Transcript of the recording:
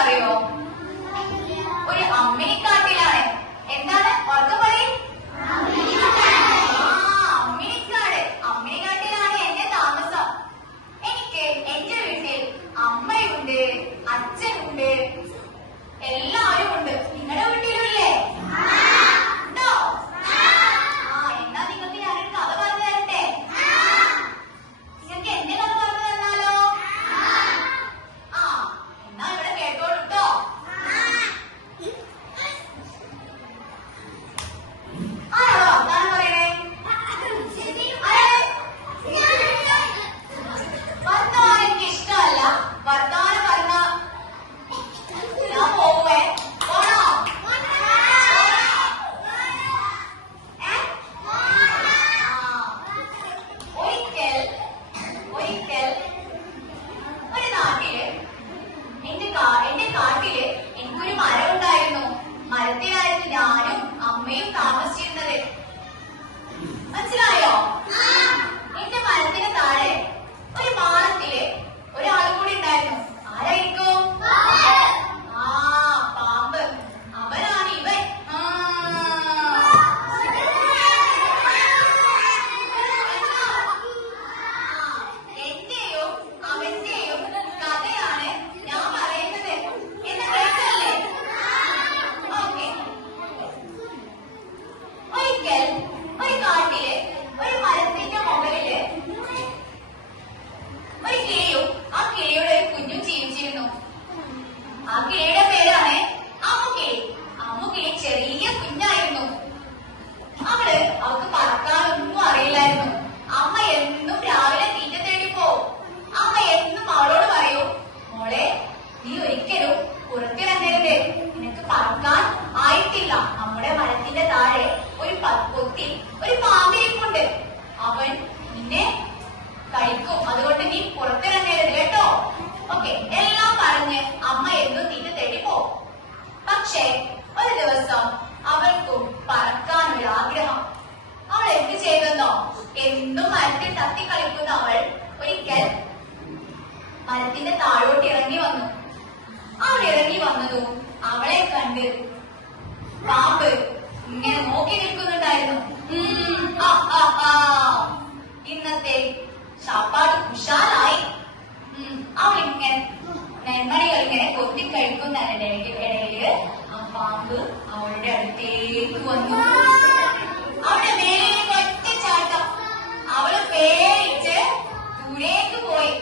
അറിയോ? ഒരു അമ്മിണിക്കാട്ടിലാണ്. എന്താണ്? ഉറക്കെ പറയും. അമ്മിണിക്കാട്. അമ്മിണിക്കാട്ടിലാണ് എന്റെ താമസം. എനിക്ക് എന്റെ വീട്ടിൽ അമ്മയുണ്ട്, അച്ഛനുണ്ട്, എല്ലാവരും ഉണ്ട്. നിങ്ങളുടെ വീട്ടിലും ഇല്ലേ? ഉണ്ടോ? എന്നാ നിങ്ങൾക്ക് ഞാനൊരു കഥ പറഞ്ഞു തരട്ടെ? നിങ്ങൾക്ക് എന്റെ കഥ പറഞ്ഞു തന്നാലോ? എന്നാ ഇവിടെ കേട്ടോളൂ ട്ടോ. ആരാണോ വർത്താനം പറയണേ? വർത്താനം എനിക്ക് ഇഷ്ടമല്ല. വർത്താനം പറഞ്ഞ ഞാൻ പോവേ. പോണോ? ഒരിക്കൽ ഒരു നാട്ടില് എന്റെ കാട്ടില് എനിക്കൊരു മരം ഉണ്ടായിരുന്നു. മരത്തിലായിരുന്നു ഞാനും അമ്മയും താമസിച്ചിരുന്നത്. മനസ്സിലായോ? എന്റെ മരത്തിന് താഴെ ഒരു മാളത്തില് ഒരാൾ കൂടി ഉണ്ടായിരുന്നു. ആരായിരിക്കും? പാമ്പ്. അവനാണ് ഇവൻ. എന്റെയും അവന്റെയും കഥയാണ് ഞാൻ പറയുന്നത്. എന്ന് കേട്ടല്ലേ? ഓക്കെ. ഒരിക്കൽ ഒരു കാട്ടില് ഒരു മരത്തിന്റെ മുകളില് ഒരു കിളിയും ആ കിളിയുടെ ഒരു കുഞ്ഞും ജീവിച്ചിരുന്നു. ആ കിളിയുടെ പേരാണ് അമ്മുകിളി. അമ്മുകിളി ചെറിയ കുഞ്ഞായിരുന്നു. അവൾക്ക് പറക്കാനൊന്നും അറിയില്ലായിരുന്നു. അമ്മ എന്നും രാവിലെ തീറ്റ തേടി പോവും. അമ്മ എന്നും അവളോട് പറയും, മോളെ നീ ഒരിക്കലും പുറത്തിറങ്ങരുത്, നിനക്ക് പറക്കാൻ ആയിട്ടില്ല. നമ്മുടെ മരത്തിന്റെ താഴെ ഒരു പൊത്തിൽ ഒരു പാമ്പിരിപ്പുണ്ട്. അവൻ നിന്നെ കഴിക്കും, അതുകൊണ്ട് നീ പുറത്തിറങ്ങരുത് കേട്ടോ. ഓക്കെ. എല്ലാം പറഞ്ഞ് അമ്മ എന്നും തീറ്റ തേടി പോവും. പക്ഷേ ഒരു ദിവസം അവൾക്കും പറക്കാൻ ഒരു ആഗ്രഹം. അവൾ എന്ത് ചെയ്തെന്നോ? എന്നും മരത്തിൽ തത്തി കളിക്കുന്ന അവൾ ഒരിക്കൽ മരത്തിന്റെ താഴോട്ട് ഇറങ്ങി വന്നു. അവൾ ഇറങ്ങി വന്നതും അവളെ കണ്ട് പാമ്പ് ഇങ്ങനെ നോക്കി നിൽക്കുന്നുണ്ടായിരുന്നു. ഇന്നത്തെ ചാപ്പാട് കുശാലായി. അവൾ ഇങ്ങനെ നെന്മണികൾ ഇങ്ങനെ കൊത്തിക്കഴിക്കുന്നതിന്റെ ഇടയില് ആ പാമ്പ് അവളുടെ അടുത്തേക്ക് വന്നു. അവളുടെ മേലേക്ക് ഒറ്റ ചാട്ടം. അവള് പേടിച്ച് ദൂരേക്ക് പോയി.